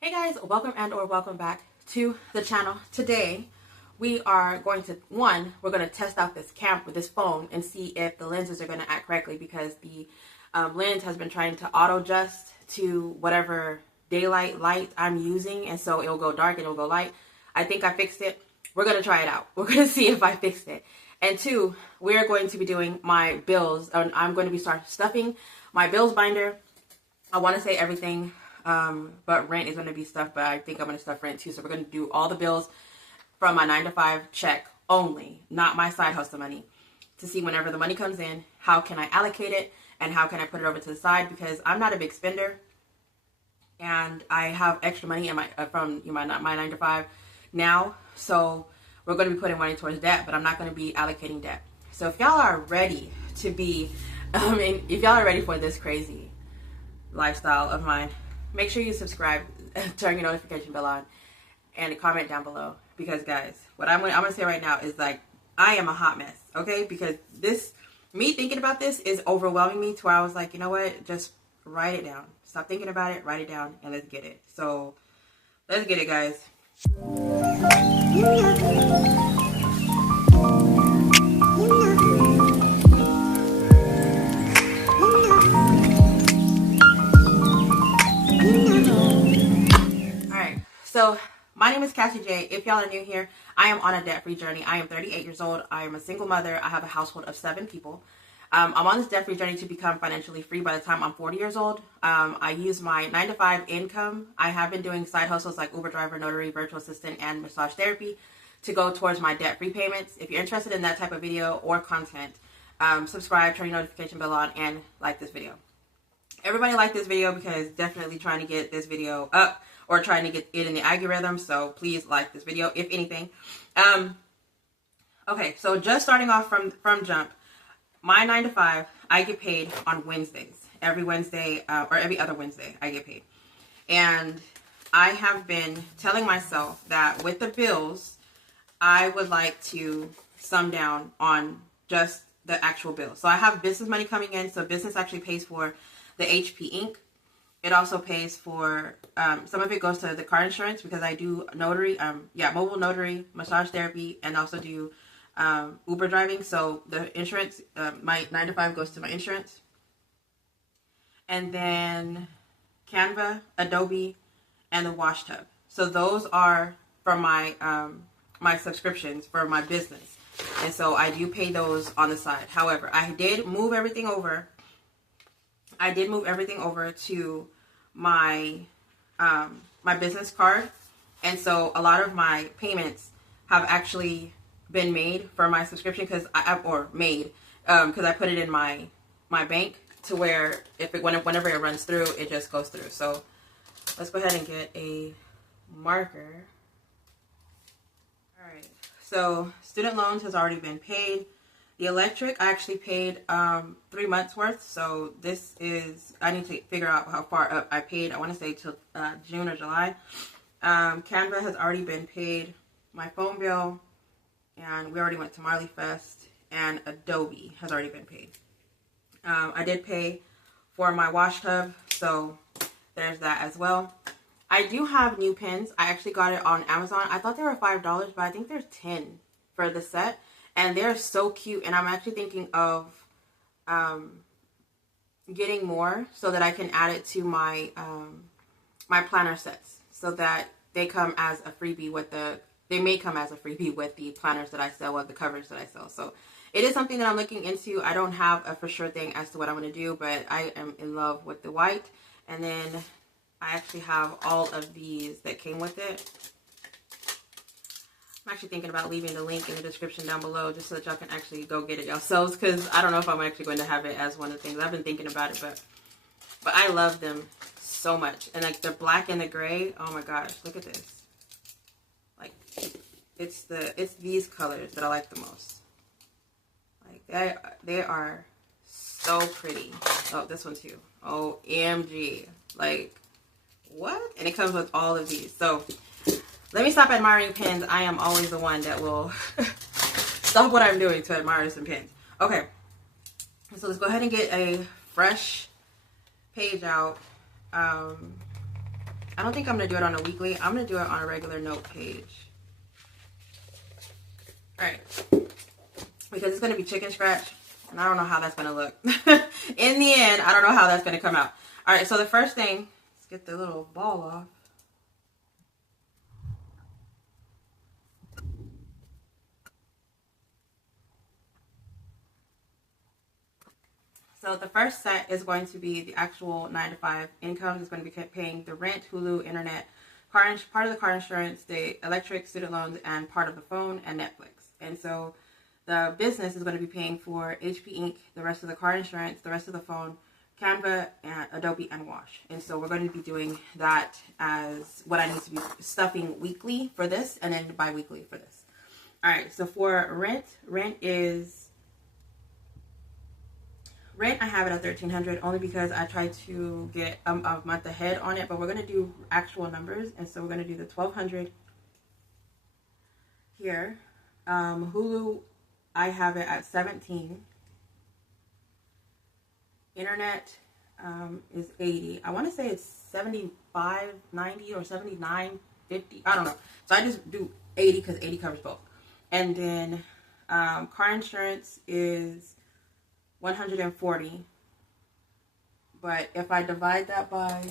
Hey guys, welcome and or welcome back to the channel. Today we are going to, we're going to test out this this phone and see if the lenses are going to act correctly, because the lens has been trying to auto adjust to whatever daylight light I'm using, and so it'll go dark and it'll go light. I think I fixed it. We're going to try it out. We're going to see if I fixed it. And two, we're going to be doing my bills, and I'm going to be stuffing my bills binder. I want to say everything but rent is going to be stuffed, but I think I'm going to stuff rent too. So we're going to do all the bills from my 9-to-5 check only, not my side hustle money, to see whenever the money comes in, how can I allocate it and how can I put it over to the side, because I'm not a big spender and I have extra money in my from my 9-to-5 now. So we're going to be putting money towards debt, but I'm not going to be allocating debt. So if y'all are ready to be, if y'all are ready for this crazy lifestyle of mine, make sure you subscribe, turn your notification bell on, and comment down below. Because guys, what I'm gonna say right now is, like, I am a hot mess, okay? Because me thinking about this is overwhelming me to where I was like, you know what? Just write it down. Stop thinking about it, write it down, and let's get it. So let's get it, guys. So my name is Cassie J. If y'all are new here, I am on a debt-free journey. I am 38 years old. I am a single mother. I have a household of 7 people. I'm on this debt-free journey to become financially free by the time I'm 40 years old. I use my 9-to-5 income. I have been doing side hustles like Uber driver, notary, virtual assistant, and massage therapy to go towards my debt-free payments. If you're interested in that type of video or content, subscribe, turn your notification bell on, and like this video. Everybody like this video, because definitely trying to get this video up or trying to get it in the algorithm. So please like this video, if anything. Okay, so just starting off from jump, my 9-to-5, I get paid on Wednesdays. Every Wednesday, or every other Wednesday, I get paid. And I have been telling myself that with the bills, I would like to sum down on just the actual bill. So I have business money coming in. So business actually pays for the HP ink. It also pays for, some of it goes to the car insurance, because I do notary, mobile notary, massage therapy, and also do Uber driving. So the insurance, my 9-to-5 goes to my insurance. And then Canva, Adobe, and the wash tub. So those are from my my subscriptions for my business. And so I do pay those on the side. However, I did move everything over to my my business card, and so a lot of my payments have actually been made for my subscription, because I put it in my bank, to where whenever it runs through, it just goes through. So let's go ahead and get a marker. All right. So student loans has already been paid. The electric, I actually paid 3 months worth. So this is, I need to figure out how far up I paid. I want to say till June or July. Canva has already been paid. My phone bill, and we already went to Marley Fest, and Adobe has already been paid. I did pay for my wash tub, so there's that as well. I do have new pens. I actually got it on Amazon. I thought they were $5, but I think they're $10 for the set. And they're so cute, and I'm actually thinking of getting more so that I can add it to my my planner sets, so that they come as a freebie with the planners that I sell, or the covers that I sell. So it is something that I'm looking into. I don't have a for sure thing as to what I'm going to do, but I am in love with the white. And then I actually have all of these that came with it. I'm actually thinking about leaving the link in the description down below, just so that y'all can actually go get it yourselves, because I don't know if I'm actually going to have it as one of the things. I've been thinking about it, but I love them so much. And like the black and the gray, oh my gosh, look at this. Like it's these colors that I like the most. Like they are so pretty. Oh, this one too. OMG. Like what? And it comes with all of these. So let me stop admiring pens. I am always the one that will stop what I'm doing to admire some pens. Okay, so let's go ahead and get a fresh page out. I don't think I'm going to do it on a weekly. I'm going to do it on a regular note page. Alright. Because it's going to be chicken scratch. And I don't know how that's going to look. In the end, I don't know how that's going to come out. Alright, so the first thing, let's get the little ball off. So the first set is going to be the actual 9 to 5 income. It's going to be paying the rent, Hulu, internet, part of the car insurance, the electric, student loans, and part of the phone and Netflix. And so the business is going to be paying for HP Inc., the rest of the car insurance, the rest of the phone, Canva, and Adobe, and Wash. And so we're going to be doing that as what I need to be stuffing weekly for this, and then bi-weekly for this. All right, so for rent I have it at $1,300 only because I tried to get a month ahead on it, but we're going to do actual numbers. And so we're going to do the $1,200 here. Hulu, I have it at $17. Internet is $80. I want to say it's $75.90 or $79.50. I don't know. So I just do $80 because $80 covers both. And then car insurance is $140, but if I divide that by,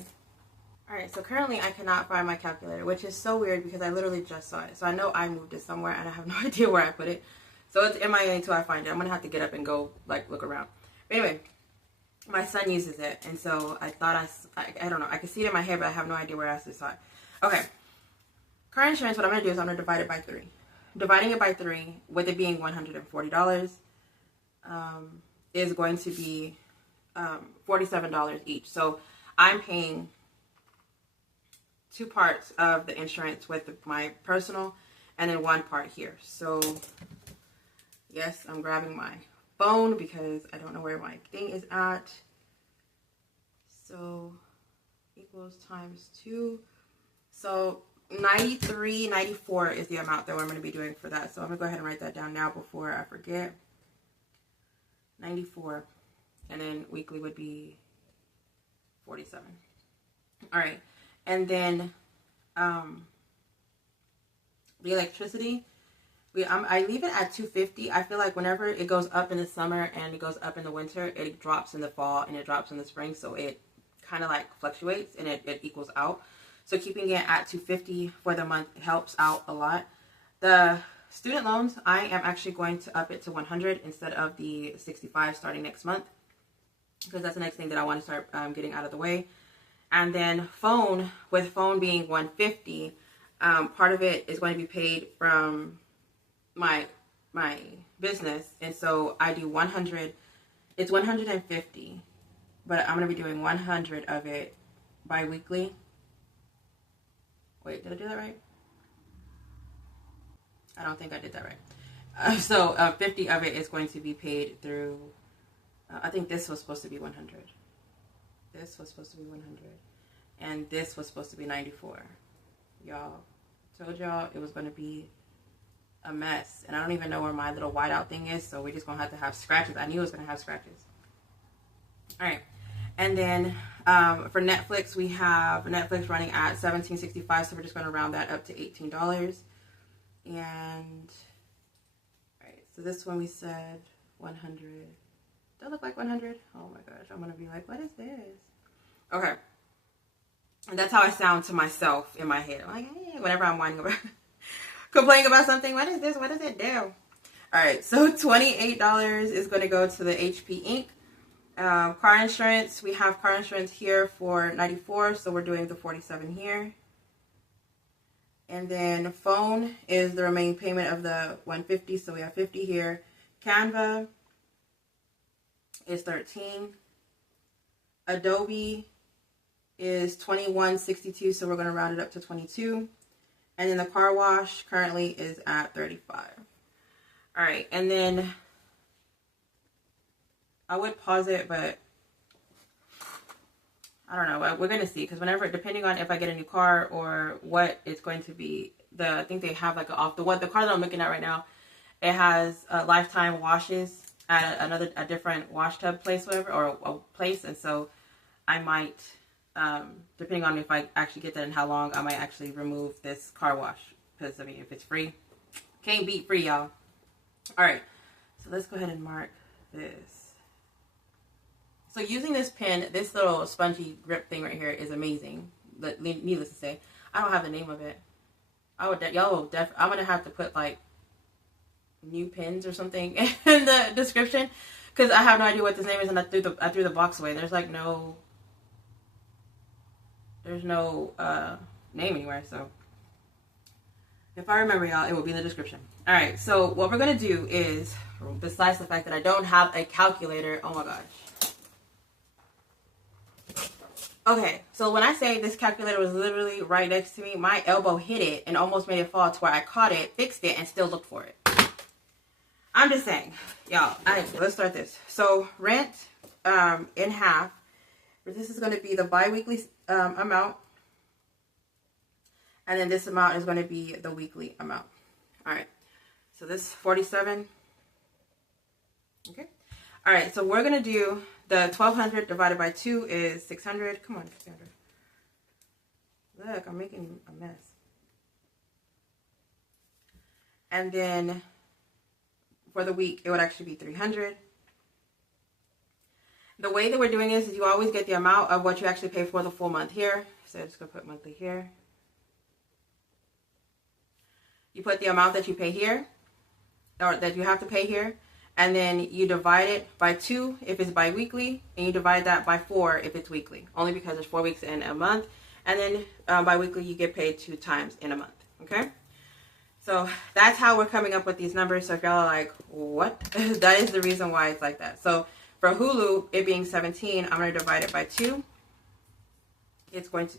all right, so currently I cannot find my calculator, which is so weird because I literally just saw it. So I know I moved it somewhere and I have no idea where I put it. So it's MIA until I find it. I'm gonna have to get up and go like look around. But anyway, my son uses it, and so I thought I don't know. I can see it in my head, but I have no idea where I saw it. Okay, car insurance. What I'm gonna do is I'm gonna divide it by 3. Dividing it by 3, with it being $140. Is going to be $47 each. So I'm paying 2 parts of the insurance with my personal and then 1 part here. So yes, I'm grabbing my phone because I don't know where my thing is at. So equals times 2. So $93.94 is the amount that I'm going to be doing for that. So I'm going to go ahead and write that down now before I forget. 94, and then weekly would be 47. All right, and then the electricity, I leave it at $250. I feel like whenever it goes up in the summer and it goes up in the winter, it drops in the fall and it drops in the spring, so it kind of like fluctuates and it equals out. So keeping it at $250 for the month helps out a lot. The student loans, I am actually going to up it to $100 instead of the $65 starting next month, because that's the next thing that I want to start getting out of the way. And then phone, with phone being $150, part of it is going to be paid from my business, and so I do $100. It's $150, but I'm going to be doing $100 of it bi-weekly. Wait, did I do that right? I don't think I did that right. So 50 of it is going to be paid through, I think this was supposed to be 100. This was supposed to be 100. And this was supposed to be 94. Y'all, told y'all it was going to be a mess. And I don't even know where my little whiteout thing is, so we're just going to have scratches. I knew it was going to have scratches. All right. And then for Netflix, we have Netflix running at $17.65, so we're just going to round that up to $18. And, all right, so this one we said 100. Does that look like 100? Oh my gosh, I'm going to be like, what is this? Okay. And that's how I sound to myself in my head. I'm like, hey, whenever I'm whining about, complaining about something, what is this? What does it do? All right, so $28 is going to go to the HP Inc. Car insurance, we have car insurance here for $94, so we're doing the $47 here. And then phone is the remaining payment of the $150, so we have $50 here. Canva is $13. Adobe is $21.62, so we're going to round it up to $22. And then the car wash currently is at $35. All right, and then I would pause it, but I don't know. We're going to see, because whenever, depending on if I get a new car or what it's going to be, I think they have like the car that I'm looking at right now, it has lifetime washes at a different wash tub place, whatever, or a place, and so I might depending on if I actually get that and how long, I might actually remove this car wash. Because, I mean, if it's free, can't beat free, y'all. All right, so let's go ahead and mark this. So using this pen, this little spongy grip thing right here is amazing. But needless to say, I don't have the name of it. I'm gonna have to put like new pins or something in the description because I have no idea what this name is, and I threw the box away. There's no name anywhere. So if I remember, y'all, it will be in the description. All right. So what we're gonna do is, besides the fact that I don't have a calculator, oh my gosh. Okay, so when I say this calculator was literally right next to me, my elbow hit it and almost made it fall to where I caught it, fixed it, and still looked for it. I'm just saying, y'all, let's start this. So rent in half, this is going to be the bi-weekly amount, and then this amount is going to be the weekly amount. All right, so this is 47. Okay, all right, so we're going to do the 1,200 divided by 2 is 600. Come on, Cassandra. Look, I'm making a mess. And then for the week, it would actually be 300. The way that we're doing this is you always get the amount of what you actually pay for the full month here. So I'm just going to put monthly here. You put the amount that you pay here, or that you have to pay here. And then you divide it by 2 if it's bi-weekly, and you divide that by 4 if it's weekly. Only because there's 4 weeks in a month. And then bi-weekly, you get paid 2 times in a month. Okay? So that's how we're coming up with these numbers. So if y'all are like, what? That is the reason why it's like that. So for Hulu, it being 17, I'm going to divide it by 2. It's going to...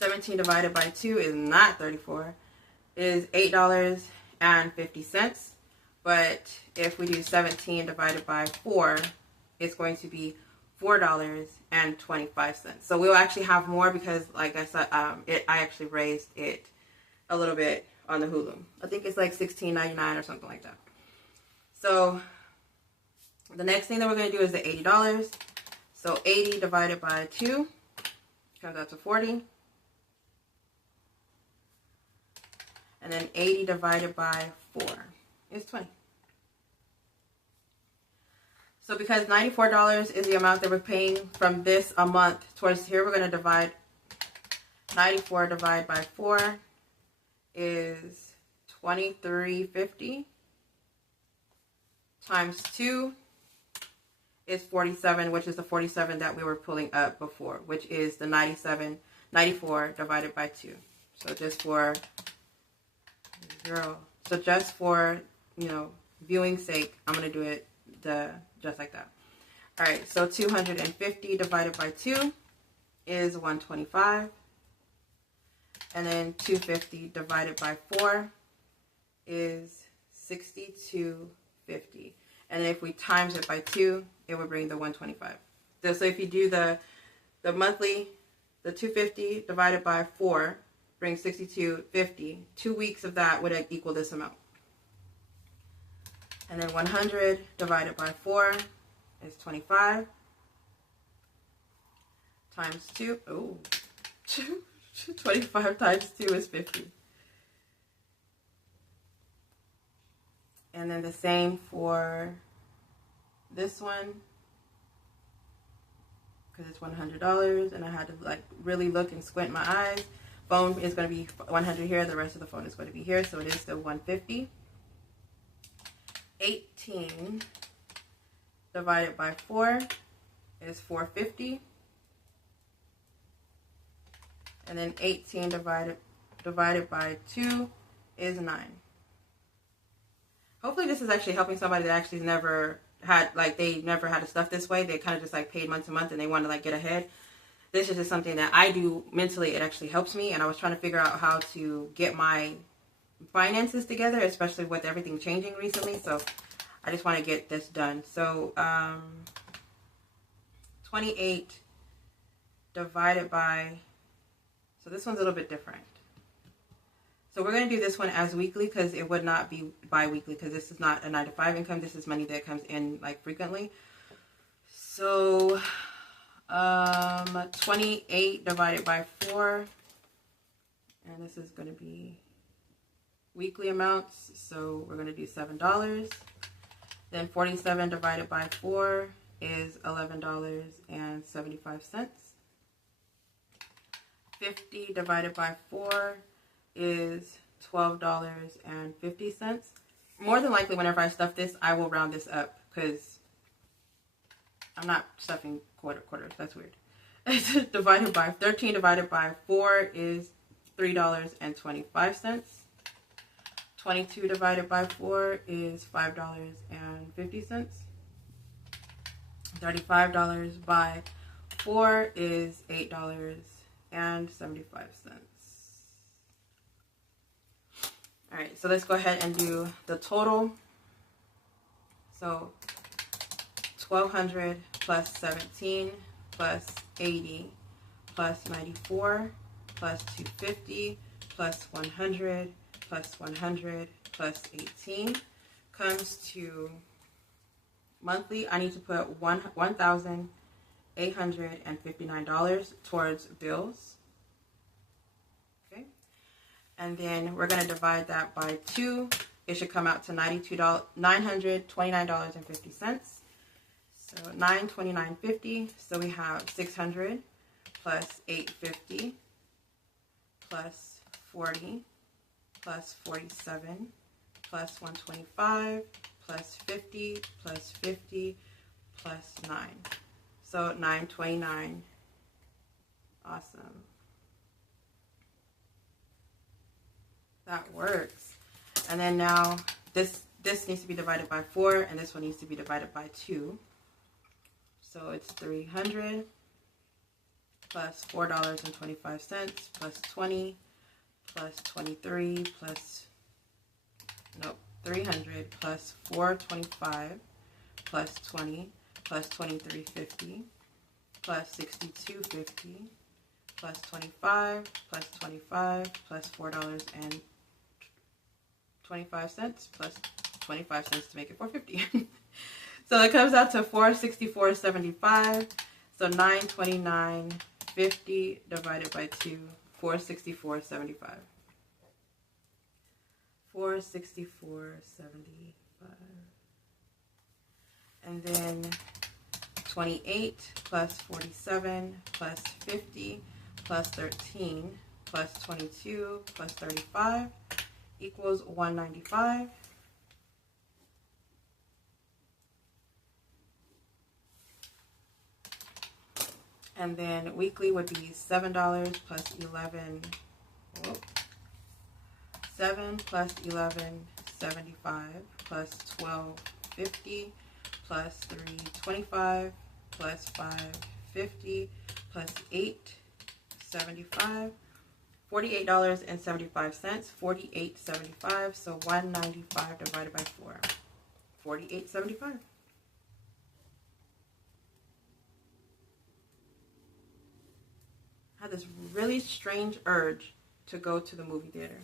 17 divided by 2 is not 34. It is $8.50. But if we do 17 divided by 4, it's going to be $4.25. So we'll actually have more because, like I said, I actually raised it a little bit on the Hulu. I think it's like $16.99 or something like that. So the next thing that we're going to do is the $80. So 80 divided by 2 comes out to 40. And then 80 divided by 4 is 20. So because $94 is the amount that we're paying from this a month towards here, we're going to divide 94 divided by 4 is $23.50 times 2 is 47, which is the 47 that we were pulling up before, which is the 94 divided by 2. So just for 0. So just for, viewing sake, I'm going to do it just like that. All right, so 250 divided by 2 is 125. And then 250 divided by 4 is 62.50. And if we times it by 2, it would bring the 125. So if you do the monthly, the 250 divided by 4 brings 62.50. 2 weeks of that would equal this amount. And then 100 divided by 4 is 25 times 2. Oh, 25 times 2 is 50. And then the same for this one, because it's $100, and I had to really look and squint my eyes. Phone is going to be 100 here. The rest of the phone is going to be here, so it is still 150. 18 divided by 4 is 450. And then 18 divided by 2 is 9. Hopefully this is actually helping somebody that actually never had, they never had a stuff this way. They kind of just paid month to month and they want to get ahead. This is just something that I do mentally. It actually helps me. And I was trying to figure out how to get my finances together, especially with everything changing recently. So I just want to get this done. So 28 divided by, so this one's a little bit different. So we're going to do this one as weekly because it would not be bi-weekly because this is not a 9 to 5 income. This is money that comes in frequently. So 28 divided by 4, and this is going to be weekly amounts, so we're going to do $7. Then 47 divided by 4 is $11.75. 50 divided by 4 is $12.50. More than likely, whenever I stuff this, I will round this up because I'm not stuffing quarters. That's weird. Divided by 13 divided by 4 is $3.25. 22 divided by 4 is $5.50. $35 by 4 is $8.75. All right, so let's go ahead and do the total. So 1,200 plus 17 plus 80 plus 94 plus 250 plus 100 plus 100 plus 18 comes to monthly. I need to put $1,859 towards bills. Okay, and then we're going to divide that by 2. It should come out to $929.50. So $929.50. So we have 600 plus 850 plus 40 plus 47 plus 125 plus 50 plus 50 plus 9. So 929. Awesome. That works. And then now this needs to be divided by 4, and this one needs to be divided by 2. So it's 300 plus $4.25 plus 20 plus 23 plus, nope, 300 plus 425 plus 20 plus 23.50 plus 62.50 plus 25 plus 25 plus $4.25 plus 25 cents to make it $4.50. So it comes out to $464.75. So $929.50 divided by 2, $464.75. $464.75. And then 28 plus 47 plus 50 plus 13 plus 22 plus 35 equals $195. And then weekly would be $7 plus 11. Whoop. 7 plus 11.75 plus 12.50 plus 3.25 plus 5.50 plus 8.75. $48.75. $48.75. So 195 divided by 4. $48.75. I had this really strange urge to go to the movie theater.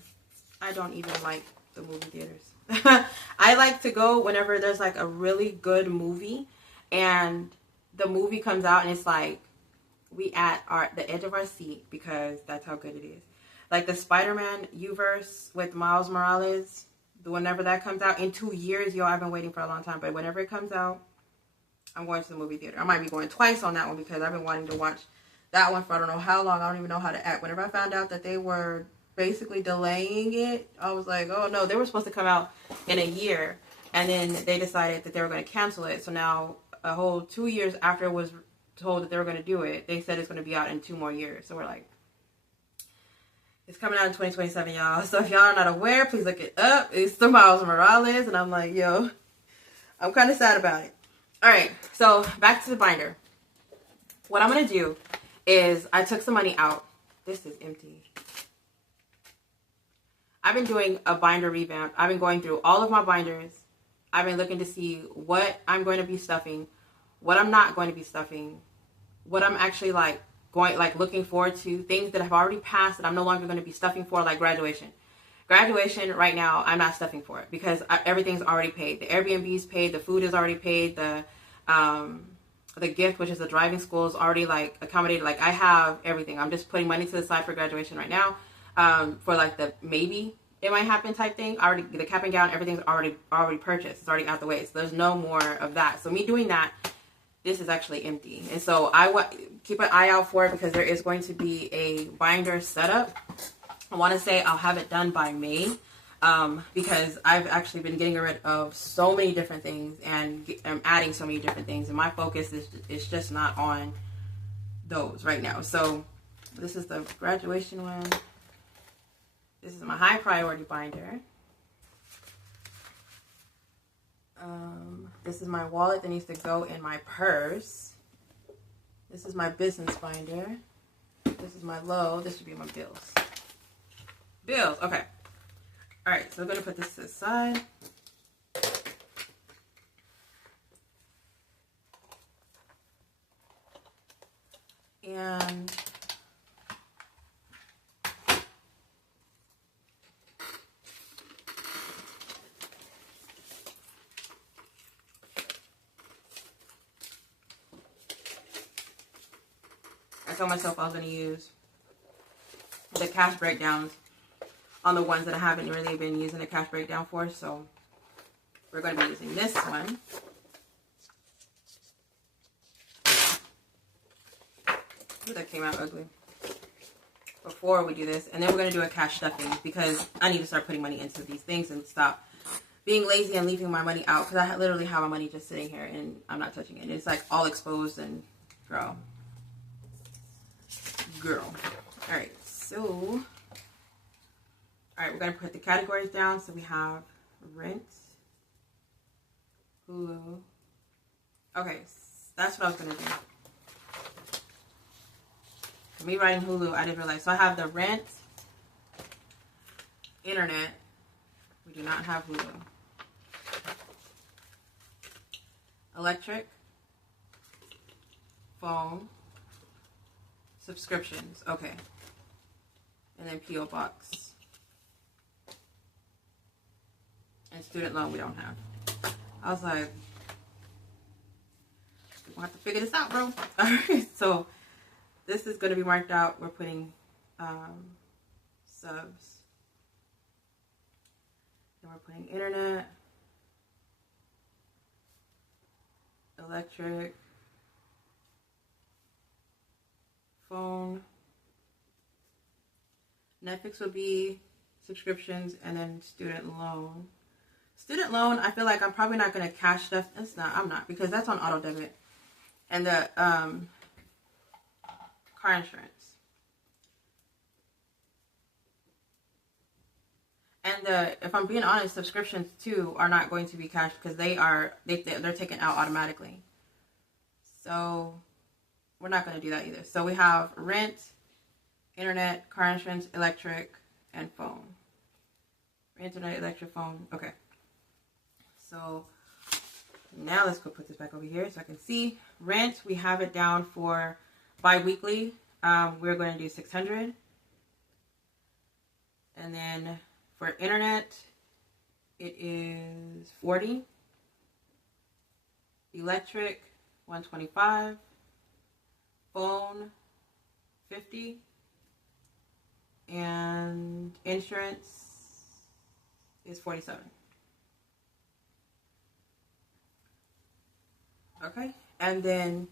I don't even like the movie theaters. I like to go whenever there's like a really good movie and the movie comes out and it's like we at the edge of our seat because that's how good it is. Like the Spider-Man U-verse with Miles Morales, whenever that comes out in 2 years, yo, I've been waiting for a long time, but whenever it comes out, I'm going to the movie theater. I might be going twice on that one because I've been wanting to watch that one for I don't know how long. I don't even know how to act. Whenever I found out that they were basically delaying it, I was like, oh no, they were supposed to come out in a year. And then they decided that they were going to cancel it. So now a whole 2 years after it was told that they were going to do it, they said it's going to be out in 2 more years. So we're like, it's coming out in 2027, y'all. So if y'all are not aware, please look it up. It's the Miles Morales. And I'm like, yo, I'm kind of sad about it. All right, so back to the binder. What I'm going to do is I took some money out. This is empty. I've been doing a binder revamp. I've been going through all of my binders. I've been looking to see what I'm going to be stuffing, what I'm not going to be stuffing, what I'm actually looking forward to, things that have already passed that I'm no longer going to be stuffing for, like graduation. Graduation right now, I'm not stuffing for it because everything's already paid. The Airbnb's paid, the food is already paid, the the gift, which is the driving school, is already like accommodated. Like I have everything. I'm just putting money to the side for graduation right now. For like the maybe it might happen type thing. Already the cap and gown, everything's already purchased. It's already out the way. So there's no more of that. So me doing that, this is actually empty. And so I keep an eye out for it because there is going to be a binder setup. I want to say I'll have it done by May. Because I've actually been getting rid of so many different things and I'm adding so many different things, and my focus is just not on those right now. So this is the graduation one. This is my high priority binder. This is my wallet that needs to go in my purse. This is my business binder. This is my low. This should be my bills. Bills, okay. All right, so we're going to put this to the side. And I told myself I was going to use the cash breakdowns on the ones that I haven't really been using the cash breakdown for. So we're going to be using this one. Ooh, that came out ugly. Before we do this. And then we're going to do a cash stuffing because I need to start putting money into these things and stop being lazy and leaving my money out. Because I literally have my money just sitting here and I'm not touching it. It's like all exposed and girl. All right, so... All right, we're going to put the categories down. So we have rent, Hulu. Okay, that's what I was going to do. For me writing Hulu, I didn't realize. So I have the rent, internet. We do not have Hulu. Electric, phone, subscriptions. Okay. And then P.O.box. And student loan we don't have. I was like, we'll have to figure this out, bro. Alright, so this is going to be marked out. We're putting subs. Then we're putting internet, electric, phone. Netflix would be subscriptions, and then student loan. Student loan, I feel like I'm probably not going to cash stuff. I'm not, because that's on auto debit. And the car insurance. And if I'm being honest, subscriptions too are not going to be cashed because they're taken out automatically. So we're not going to do that either. So we have rent, internet, car insurance, electric, and phone. Internet, electric, phone. Okay. So now let's go put this back over here so I can see. Rent, we have it down for bi-weekly. We're going to do $600. And then for internet, it is $40. Electric, $125. Phone, $50. And insurance is $47. Okay, and then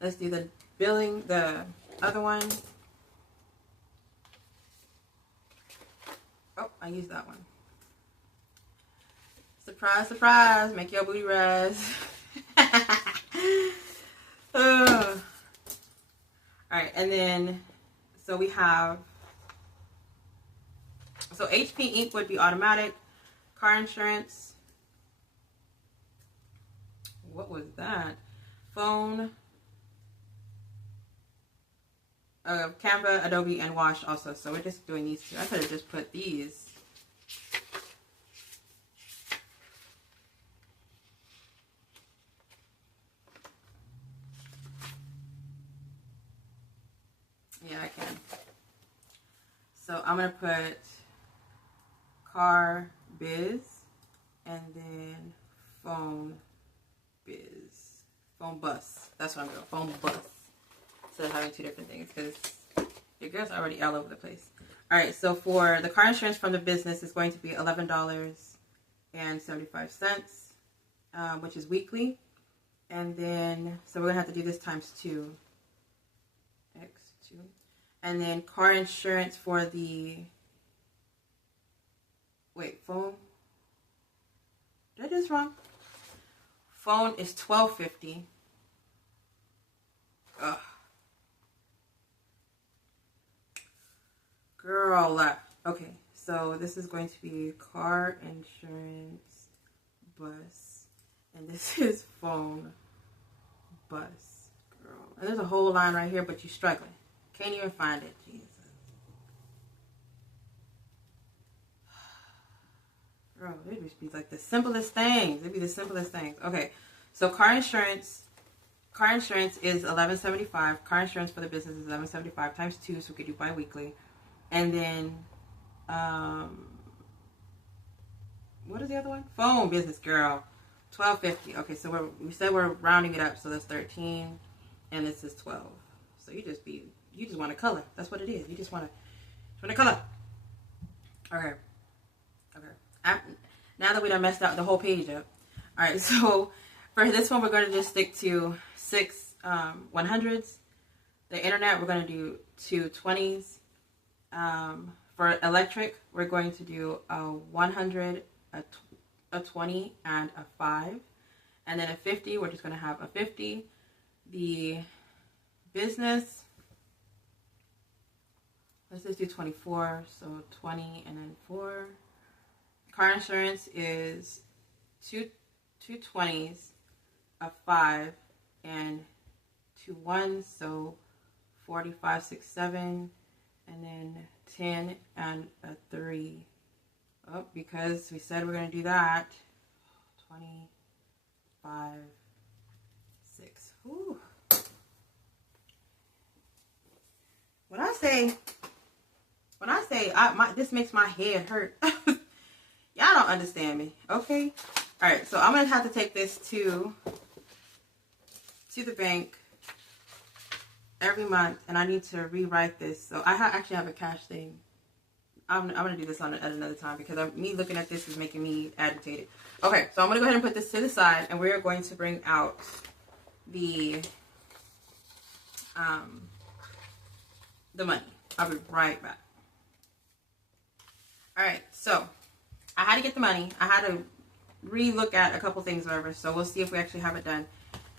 let's do the billing, the other one. Oh, I used that one. Surprise, surprise, make your booty rise. All right, and then, so we have, so HP Inc. would be automatic, car insurance. What was that? Phone, Canva, Adobe, and Wash also. So we're just doing these two. I could have just put these. Yeah, I can. So I'm going to put car, biz, and then phone, biz, Phone bus. That's what I'm doing. Phone bus. Instead of having two different things, because your girl's already all over the place. All right, so for the car insurance from the business is going to be $11.75, which is weekly. And then, so we're going to have to do this times 2. X2. And then car insurance for the, phone. Did I do this wrong? Phone is $12.50. Ugh. Girl. Okay, so this is going to be car insurance bus. And this is phone bus. Girl. And there's a whole line right here, but you're struggling. Can't even find it. Jesus. Girl, it would be like the simplest things. It'd be the simplest things. Okay, so car insurance is $11.75. Car insurance for the business is $11.75 times 2, so we could do bi-weekly. And then, what is the other one? Phone business, girl. $12.50. Okay, so we said we're rounding it up, so that's 13, and this is 12. So you just want to color. That's what it is. You just want to color. Okay. Now that we done messed up the whole page up. All right, so for this one, we're going to just stick to 6 100s. The internet, we're going to do 2 20s. For electric, we're going to do a 100, a 20, and a 5. And then a 50, we're just going to have a 50. The business, let's just do 24. So 20 and then 4. Car insurance is 2 20s, a 5, and 2 1s. So 45, 6, 7, and then 10 and a 3. Oh, because we said we're going to do that. 25, 6. Whew. When I say this makes my head hurt. Y'all don't understand me, okay? All right, so I'm going to have to take this to the bank every month, and I need to rewrite this. So I actually have a cash thing. I'm going to do this at another time, because me looking at this is making me agitated. Okay, so I'm going to go ahead and put this to the side, and we're going to bring out the money. I'll be right back. All right, so I had to get the money. I had to re-look at a couple things over, so we'll see if we actually have it done.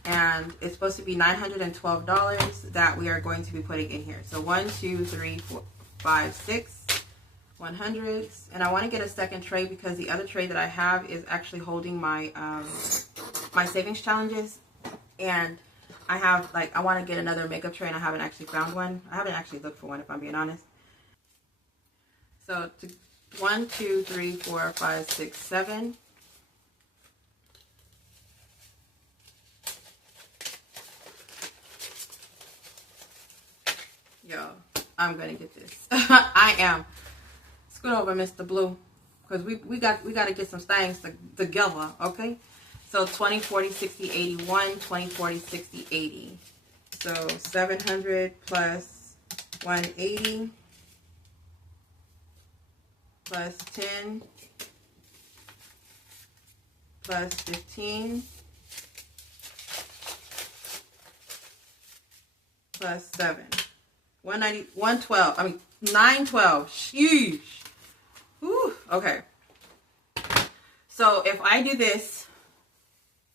And it's supposed to be $912 that we are going to be putting in here. So 1, 2, 3, 4, 5, 6 100s. And I want to get a second tray, because the other tray that I have is actually holding my my savings challenges. And I have, I want to get another makeup tray, and I haven't actually found one. I haven't actually looked for one, if I'm being honest. So 1, 2, 3, 4, 5, 6, 7. Yo, I'm gonna get this. I am. Scoot over, Mr. Blue, because we got to get some things together, okay? So 20, 40, 60, 81, 20, 40, 60, 80. So 700 plus 180 plus 10 plus 15 plus 7. 190, 112. I mean, 912. Sheesh. Whew. Okay. So if I do this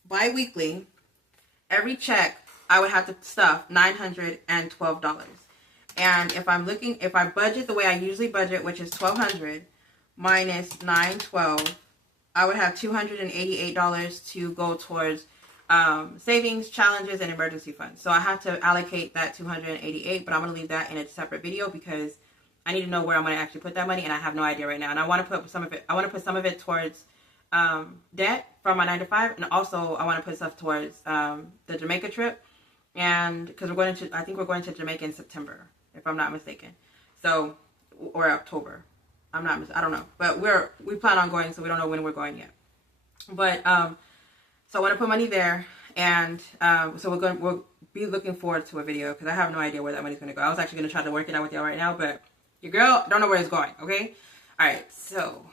bi-weekly, every check I would have to stuff $912. And if I budget the way I usually budget, which is $1,200 minus $912, I would have $288 to go towards savings, challenges, and emergency funds. So I have to allocate that $288, but I'm going to leave that in a separate video, because I need to know where I'm going to actually put that money, and I have no idea right now. And I want to put some of it. I want to put some of it towards debt from my 9 to 5, and also I want to put stuff towards the Jamaica trip, and because I think we're going to Jamaica in September, if I'm not mistaken. So, or October. I don't know, but we plan on going, so we don't know when we're going yet. But so I want to put money there, And so we'll be looking forward to a video because I have no idea where that money's going to go. I was actually going to try to work it out with y'all right now, but your girl don't know where it's going, okay? All right, so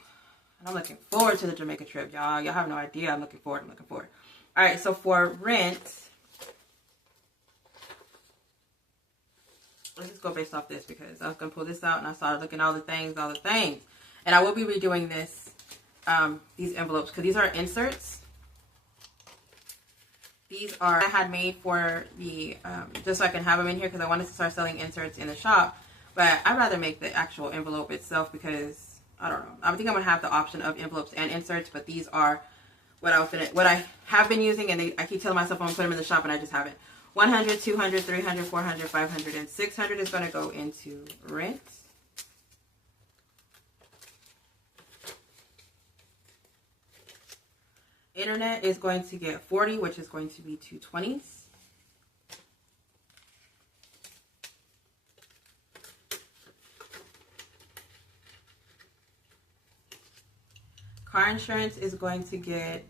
I'm looking forward to the Jamaica trip, y'all. Y'all have no idea. I'm looking forward. All right, so for rent, let's just go based off this because I was going to pull this out and I started looking at all the things. And I will be redoing this, these envelopes because these are inserts. These are I had made for the, just so I can have them in here because I wanted to start selling inserts in the shop. But I'd rather make the actual envelope itself because, I don't know. I think I'm going to have the option of envelopes and inserts. But these are what I have been using. And I keep telling myself I'm going to put them in the shop and I just haven't. 100, 200, 300, 400, 500, and 600 is going to go into rent. Internet is going to get 40, which is going to be 2 20s. Car insurance is going to get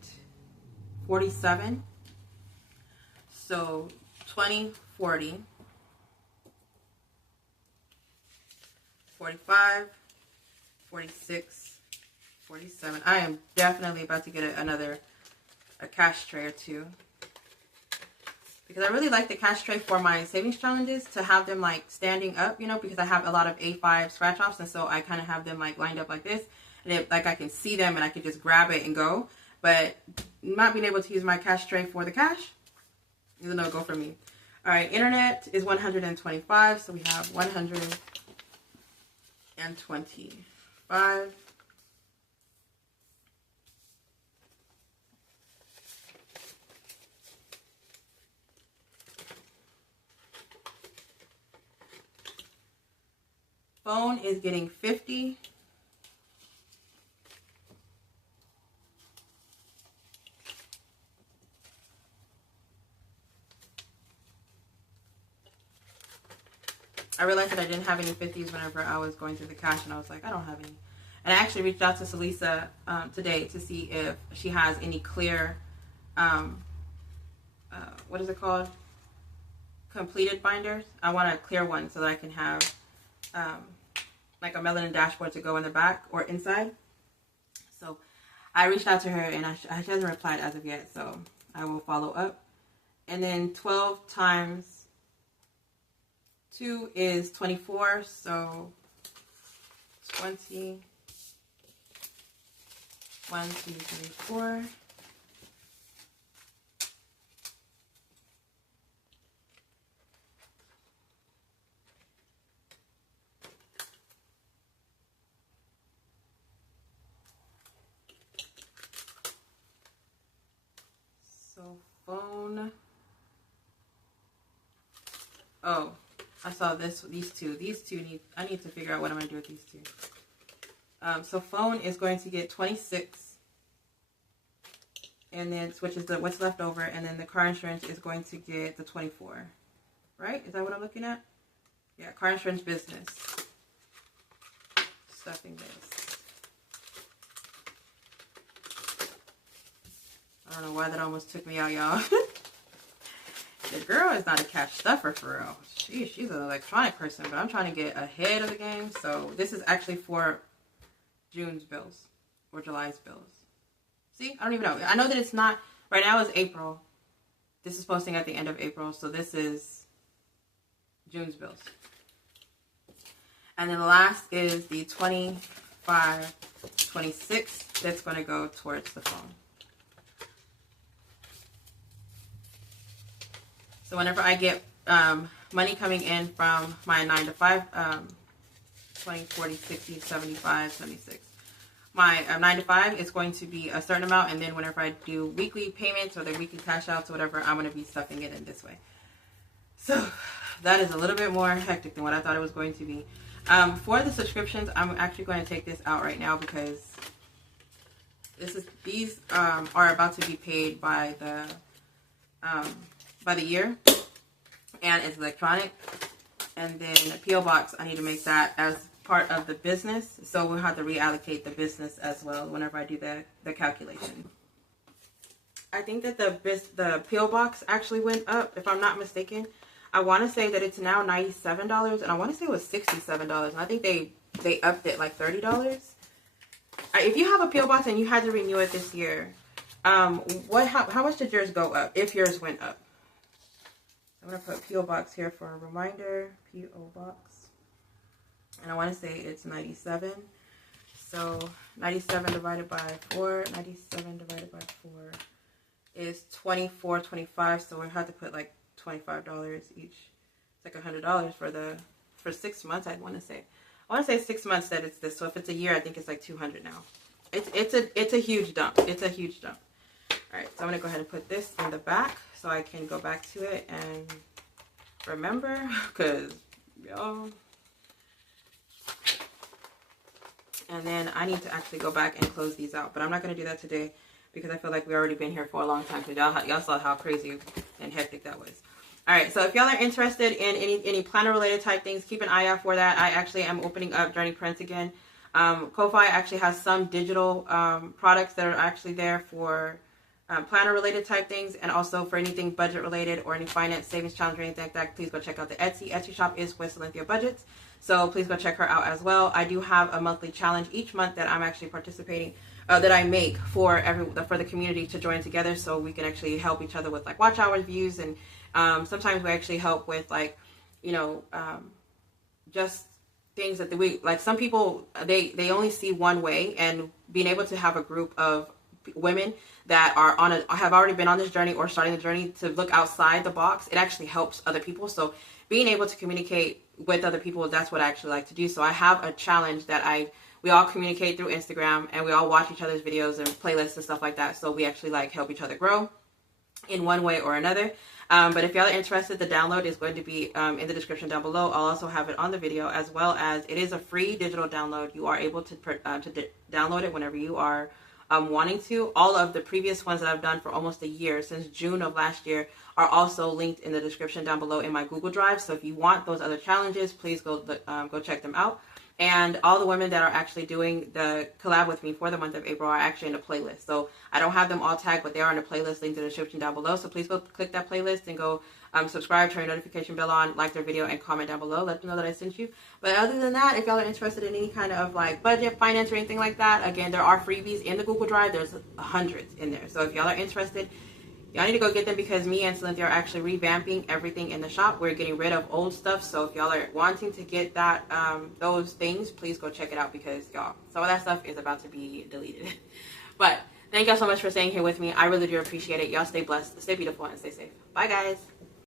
47. So 20, 40, 45, 46, 47. I am definitely about to get a cash tray or two because I really like the cash tray for my savings challenges to have them like standing up, you know, because I have a lot of A5 scratch offs, and so I kind of have them like lined up like this, and like I can see them and I can just grab it and go. But not being able to use my cash tray for the cash is a no-go for me. All right, internet is 125, so we have 125. Phone is getting 50. I realized that I didn't have any 50s whenever I was going through the cash, and I was like, I don't have any. And I actually reached out to Salisa today to see if she has any clear, what is it called? Completed binders. I want a clear one so that I can have like a melanin dashboard to go in the back or inside. So I reached out to her and she hasn't replied as of yet, so I will follow up. And then 12 times 2 is 24, so 20, 1, 2, 3, 4. So phone. Oh, I saw these two. I need to figure out what I'm going to do with these two. So phone is going to get 26. And then, which is what's left over. And then the car insurance is going to get the 24. Right? Is that what I'm looking at? Yeah, car insurance business. Stuffing this. I don't know why that almost took me out, y'all. The girl is not a cash stuffer for real. She's an electronic person, but I'm trying to get ahead of the game. So this is actually for June's bills or July's bills. See, I don't even know. I know that it's not, right now is April. This is posting at the end of April. So this is June's bills. And then the last is the 25, 26 that's going to go towards the phone. So whenever I get money coming in from my 9 to 5, 20, 40, 60, 75, 76. My 9 to 5 is going to be a certain amount, and then whenever I do weekly payments or the weekly cash outs or whatever, I'm going to be stuffing it in this way. So that is a little bit more hectic than what I thought it was going to be. For the subscriptions, I'm actually going to take this out right now because these are about to be paid by the year, and it's electronic. And then a P.O.box, I need to make that as part of the business, so we'll have to reallocate the business as well whenever I do the calculation. I think that the P.O.box actually went up, if I'm not mistaken. I want to say that it's now $97, and I want to say it was $67, and I think they upped it like $30. If you have a P.O. box and you had to renew it this year, how much did yours go up, if yours went up? I'm going to put P.O. box here for a reminder, P.O. box. And I want to say it's 97. So 97 divided by 4, 97 divided by 4 is $24.25. So we had to put like $25 each. It's like $100 for 6 months, I want to say. I want to say 6 months that it's this. So if it's a year, I think it's like $200 now. It's a huge dump. It's a huge dump. All right, so I'm gonna go ahead and put this in the back so I can go back to it and remember, because y'all. And then I need to actually go back and close these out, but I'm not gonna do that today because I feel like we've already been here for a long time. Because y'all saw how crazy and hectic that was. All right, so if y'all are interested in any planner related type things, keep an eye out for that. I actually am opening up Journey Prints again. Ko-Fi actually has some digital products that are actually there for planner related type things, and also for anything budget related or any finance savings challenge or anything like that. Please go check out the Etsy shop is with Cynthia Budgets, so please go check her out as well. I do have a monthly challenge each month that I'm actually participating that I make for the community to join together, so we can actually help each other with like watch hours, views, and sometimes we actually help with like just things that we like. Some people they only see one way, and being able to have a group of women that have already been on this journey or starting the journey to look outside the box, it actually helps other people. So being able to communicate with other people, that's what I actually like to do. So I have a challenge that we all communicate through Instagram, and we all watch each other's videos and playlists and stuff like that. So we actually like help each other grow in one way or another. But if y'all are interested, the download is going to be in the description down below. I'll also have it on the video, as well as it is a free digital download. You are able to download it whenever you are wanting to. All of the previous ones that I've done for almost a year, since June of last year, are also linked in the description down below in my Google Drive. So if you want those other challenges, please go check them out. And all the women that are actually doing the collab with me for the month of April are actually in a playlist. So I don't have them all tagged, but they are in a playlist linked in the description down below. So please go click that playlist and go subscribe, turn your notification bell on, like their video, and comment down below. Let them know that I sent you. But other than that, if y'all are interested in any kind of like budget, finance, or anything like that, again, there are freebies in the Google Drive. There's hundreds in there. So if y'all are interested, y'all need to go get them, because me and Cynthia are actually revamping everything in the shop. We're getting rid of old stuff. So if y'all are wanting to get that those things, please go check it out, because y'all, some of that stuff is about to be deleted. But thank y'all so much for staying here with me. I really do appreciate it. Y'all stay blessed, stay beautiful, and stay safe. Bye, guys.